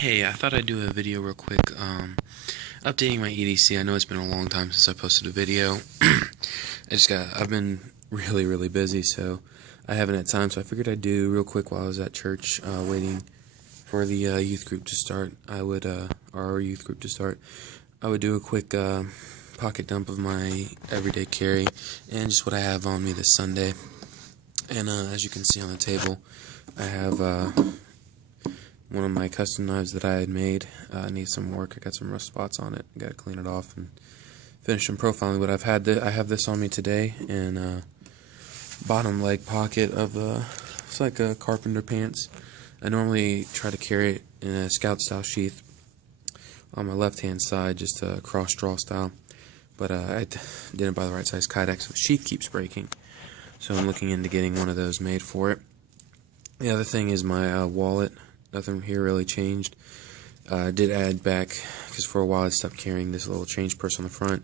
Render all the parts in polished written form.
Hey, I thought I'd do a video real quick, updating my EDC. I know it's been a long time since I posted a video. I've been really busy, so I haven't had time, so I figured I'd do real quick while I was at church, waiting for the youth group to start. Our youth group to start. I would do a quick, pocket dump of my everyday carry, and just what I have on me this Sunday. And, as you can see on the table, I have, one of my custom knives that I had made. Needs some work. I got some rust spots on it. I gotta clean it off and finish some profiling. But I have this on me today, and bottom leg pocket of it's like a carpenter pants. I normally try to carry it in a scout style sheath on my left hand side, just a cross draw style. But I didn't buy the right size Kydex, so the sheath keeps breaking. So I'm looking into getting one of those made for it. The other thing is my wallet. Nothing here really changed. I did add back, because for a while I stopped carrying this little change purse on the front.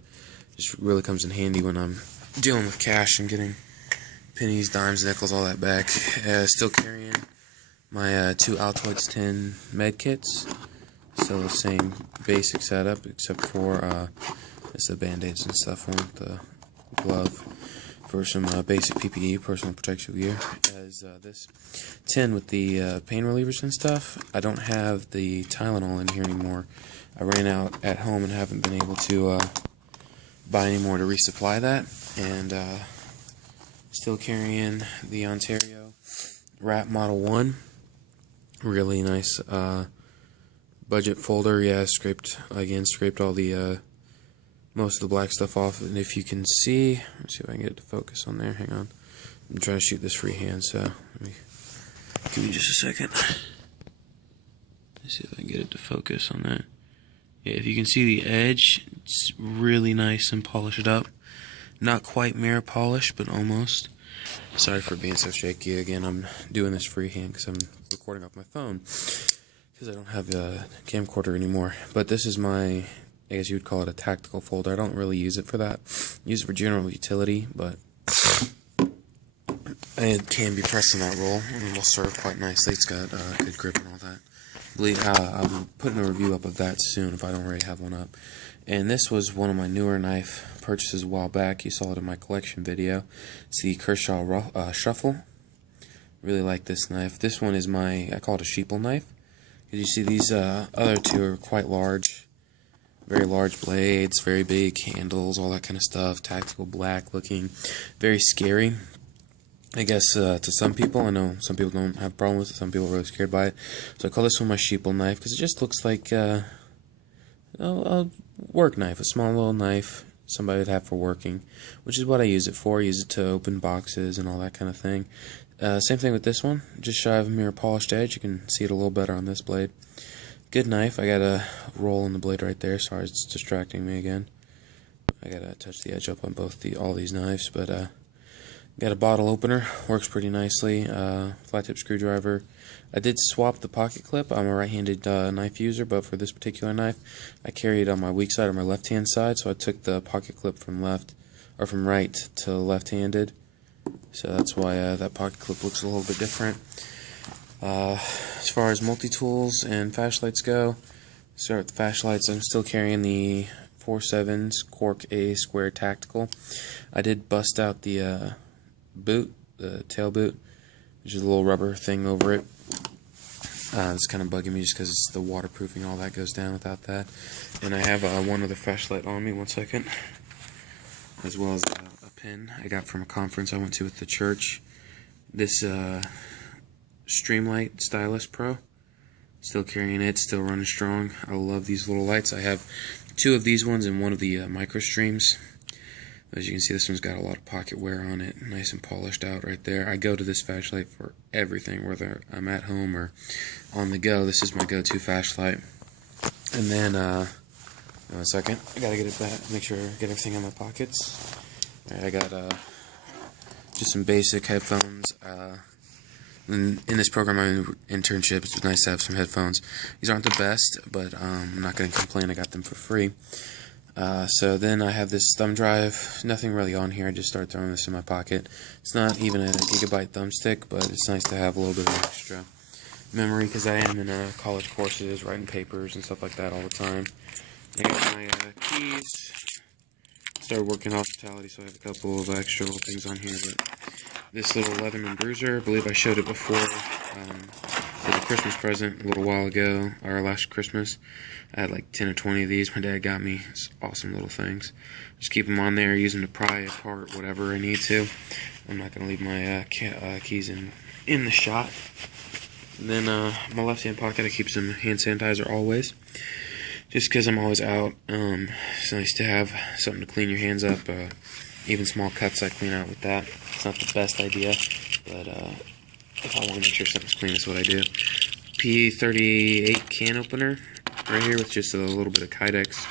Just really comes in handy when I'm dealing with cash and getting pennies, dimes, nickels, all that back. Still carrying my 2 Altoids 10 med kits. Still the same basic setup, except for it's the band-aids and stuff on the glove. For some basic PPE, personal protective gear, as this tin with the pain relievers and stuff. I don't have the Tylenol in here anymore. I ran out at home and haven't been able to buy any more to resupply that. And still carrying the Ontario Wrap Model 1. Really nice budget folder. Yeah, scraped all the most of the black stuff off, and if you can see, let's see if I can get it to focus on there. Hang on, I'm trying to shoot this freehand, so give me just a second. Let's see if I can get it to focus on that. Yeah, if you can see the edge, it's really nice and polished up. Not quite mirror polish, but almost. Sorry for being so shaky again. I'm doing this freehand because I'm recording off my phone because I don't have a camcorder anymore. But this is my, I guess you would call it a tactical folder. I don't really use it for that. I use it for general utility, but it can be pressed in that roll, and it will serve quite nicely. It's got good grip and all that. I'll put a review up of that soon if I don't already have one up. And this was one of my newer knife purchases a while back. You saw it in my collection video. It's the Kershaw Shuffle. Really like this knife. This one is I call it a sheeple knife. Because you see these other two are quite large. Very large blades, very big handles, all that kind of stuff. Tactical, black looking, very scary. I guess to some people, I know some people don't have a problem with it. Some people are really scared by it. So I call this one my sheeple knife because it just looks like a work knife, a small little knife somebody would have for working, which is what I use it for. I use it to open boxes and all that kind of thing. Same thing with this one, just shy of a mirror polished edge. You can see it a little better on this blade. Good knife. I got a roll in the blade right there. Sorry, it's distracting me again. I gotta touch the edge up on all these knives, but got a bottle opener. Works pretty nicely. Flat tip screwdriver. I did swap the pocket clip. I'm a right-handed knife user, but for this particular knife, I carry it on my weak side or my left-hand side. So I took the pocket clip from right to left-handed. So that's why that pocket clip looks a little bit different. As far as multi-tools and flashlights go, start with the flashlights. I'm still carrying the 4.7's Cork A Square Tactical. I did bust out the boot, the tail boot, which is a little rubber thing over it. It's kind of bugging me just because it's the waterproofing, all that goes down without that. And I have one other flashlight on me, 1 second, as well as a pin I got from a conference I went to with the church. This Streamlight Stylus Pro. Still carrying it, still running strong. I love these little lights. I have 2 of these ones and one of the micro streams. As you can see, this one's got a lot of pocket wear on it. Nice and polished out right there. I go to this flashlight for everything, whether I'm at home or on the go. This is my go-to flashlight. And then, 1 second. I gotta get it back, make sure I get everything in my pockets. Alright, I got just some basic headphones. In this program, I'm in internship. It's nice to have some headphones. These aren't the best, but I'm not going to complain. I got them for free. So then I have this thumb drive. Nothing really on here. I just started throwing this in my pocket. It's not even a gigabyte thumbstick, but it's nice to have a little bit of extra. memory because I am in college courses, writing papers and stuff like that all the time. I got my keys. Started working hospitality, so I have a couple of extra little things on here. But this little Leatherman bruiser, I believe I showed it before, as a Christmas present a little while ago, or last Christmas. I had like 10 or 20 of these. My dad got me. It's awesome little things. Just keep them on there, use them to pry apart whatever I need to. I'm not going to leave my keys in the shot. And then my left hand pocket, I keep some hand sanitizer always. Just because I'm always out. It's nice to have something to clean your hands up. Even small cuts I clean out with that. It's not the best idea, but if I want to make sure something's clean, that's what I do. P38 can opener right here with just a little bit of Kydex,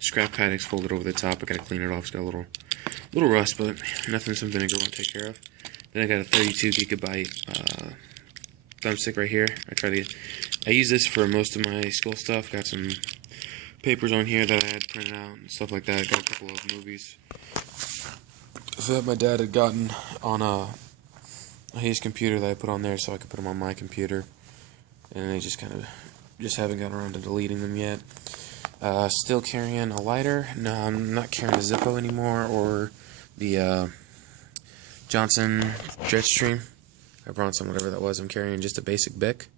scrap Kydex folded over the top. I gotta clean it off. It's got a little rust, but nothing some vinegar won't take care of. Then I got a 32 gigabyte thumbstick right here. I use this for most of my school stuff. Got some papers on here that I had printed out and stuff like that. Got a couple of movies that my dad had gotten on his computer that I put on there, so I could put them on my computer. And I just haven't gotten around to deleting them yet. Still carrying a lighter. No, I'm not carrying a Zippo anymore, or the Johnson Jetstream, or Bronson, whatever that was. I'm carrying just a basic Bic.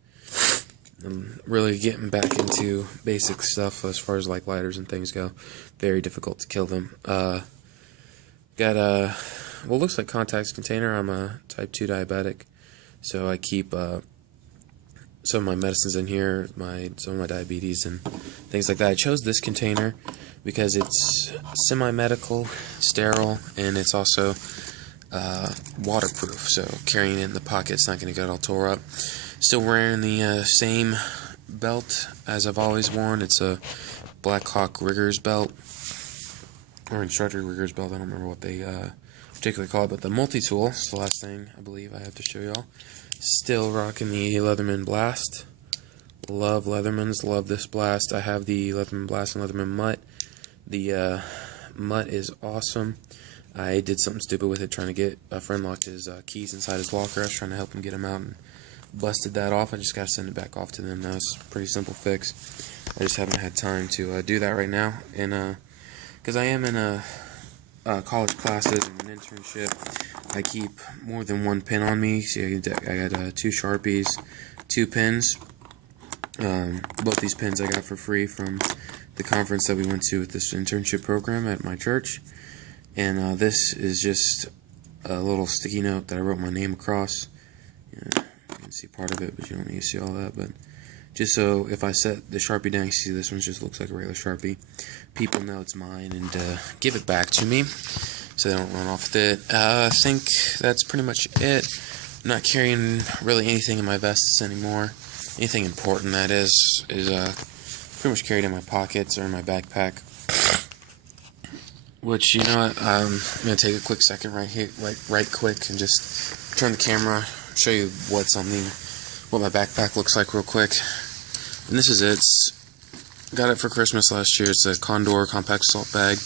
I'm really getting back into basic stuff as far as like lighters and things go. Very difficult to kill them. Got a what looks like contacts container. I'm a type 2 diabetic, so I keep some of my medicines in here, some of my diabetes and things like that. I chose this container because it's semi-medical, sterile, and it's also waterproof. So carrying it in the pocket, it's not going to get all tore up. Still wearing the same belt as I've always worn. It's a Black Hawk Riggers belt, or Instructor Riggers belt. I don't remember what they particularly call it, but the multi-tool is the last thing I believe I have to show y'all. Still rocking the Leatherman Blast. Love Leathermans, love this blast. I have the Leatherman Blast and Leatherman Mutt. The Mutt is awesome. I did something stupid with it, trying to get a friend locked his keys inside his locker. I was trying to help him get them out and busted that off. I just got to send it back off to them now. It's a pretty simple fix. I just haven't had time to do that right now. And because I am in college classes and an internship, I keep more than one pin on me. So I got 2 Sharpies, 2 pins. Both these pins I got for free from the conference that we went to with this internship program at my church. And this is just a little sticky note that I wrote my name across. You can see part of it, but you don't need to see all that. But just so if I set the Sharpie down, you see this one just looks like a regular Sharpie. People know it's mine and give it back to me so they don't run off with it. I think that's pretty much it. I'm not carrying really anything in my vests anymore. Anything important, that is pretty much carried in my pockets or in my backpack. Which, you know what, I'm going to take a quick second right here, right quick, and just turn the camera, show you what my backpack looks like real quick. And this is it. Got it for Christmas last year. It's a Condor compact salt bag.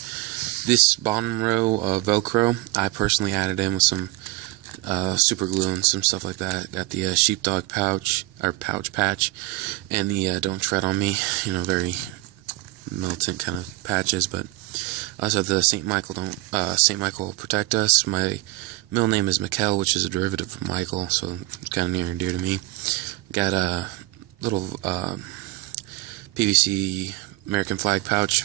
This bottom row of Velcro, I personally added in with some super glue and some stuff like that. Got the sheepdog pouch, or pouch patch, and the don't tread on me, very militant kind of patches. But I also have the St. Michael protect us. My middle name is Mikkel, which is a derivative of Michael, so it's kind of near and dear to me. Got a little PVC American flag pouch.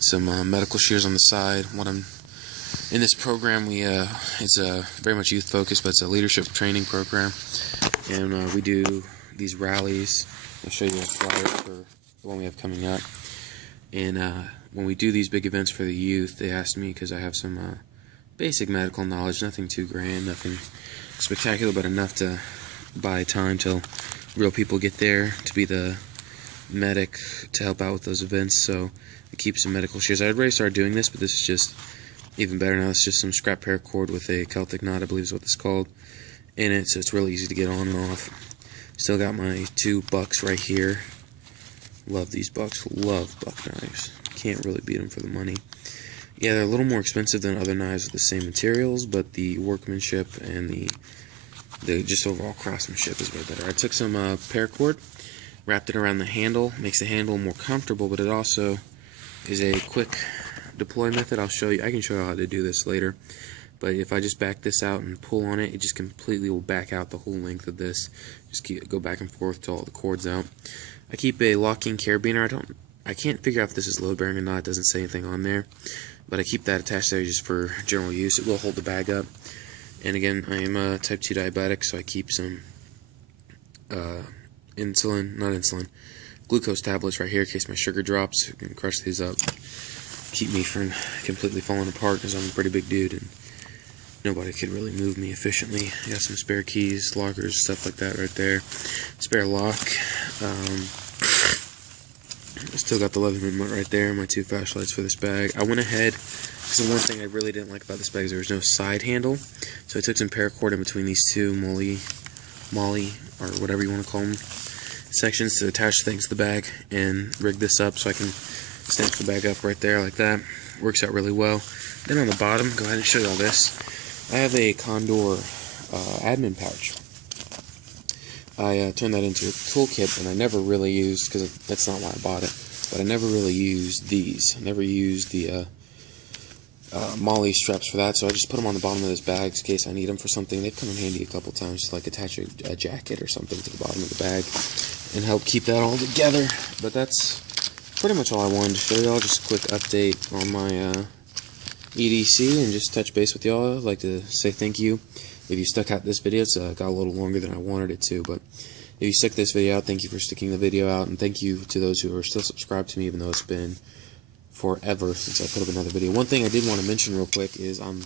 Some medical shears on the side. In this program, it's very much youth focused, but it's a leadership training program, and we do these rallies. I'll show you a flyer for the one we have coming up. And when we do these big events for the youth, they asked me, because I have some basic medical knowledge, nothing too grand, nothing spectacular, but enough to buy time till real people get there, to be the medic to help out with those events. So I keep some medical shears. I had already started doing this, but this is just even better now. It's just some scrap paracord with a Celtic knot, I believe is what it's called, in it, so it's really easy to get on and off. Still got my 2 bucks right here. Love these bucks. Love buck knives. Can't really beat them for the money. Yeah, they're a little more expensive than other knives with the same materials, but the workmanship and the the just overall craftsmanship is way better. I took some paracord, wrapped it around the handle, makes the handle more comfortable, but it also is a quick deploy method. I'll show you. I can show you how to do this later. But if I just back this out and pull on it, it just completely will back out the whole length of this. Just go back and forth till all the cord's out. I keep a locking carabiner. I can't figure out if this is load bearing or not. It doesn't say anything on there. But I keep that attached there just for general use. It will hold the bag up. And again, I am a type 2 diabetic, so I keep some glucose tablets right here in case my sugar drops. I can crush these up. Keep me from completely falling apart because I'm a pretty big dude and nobody could really move me efficiently. I got some spare keys, lockers, stuff like that right there. Spare lock. I still got the leather movement right there. My 2 flashlights for this bag. I went ahead, because the one thing I really didn't like about this bag is there was no side handle. So I took some paracord in between these two molly, or whatever you want to call them, sections to attach things to the bag and rig this up so I can snatch the bag up right there like that. Works out really well. Then on the bottom, go ahead and show you all this. I have a Condor admin pouch. I turned that into a toolkit, and I never really used, because that's not why I bought it, but I never really used these. I never used the molly straps for that, so I just put them on the bottom of this bag in case I need them for something. They've come in handy a couple times, just like attach a jacket or something to the bottom of the bag and help keep that all together. But that's pretty much all I wanted to show y'all. Just a quick update on my EDC and just touch base with y'all. I'd like to say thank you if you stuck out this video. It's got a little longer than I wanted it to, but if you stuck this video out, thank you for sticking the video out, and thank you to those who are still subscribed to me, even though it's been forever since I put up another video. One thing I did want to mention real quick is I'm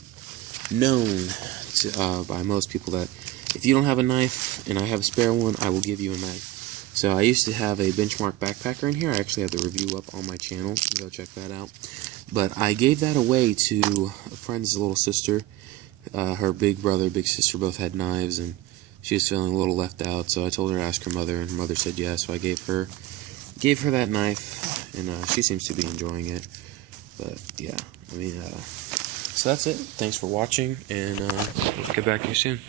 known to, by most people that if you don't have a knife and I have a spare one, I will give you a knife. So I used to have a Benchmark backpacker in here. I actually have the review up on my channel. Go check that out. But I gave that away to a friend's little sister. Her big brother, big sister both had knives, and she was feeling a little left out. So I told her to ask her mother, and her mother said yes. So I gave her that knife, and she seems to be enjoying it. But yeah, I mean, so that's it. Thanks for watching, and we'll get back to you soon.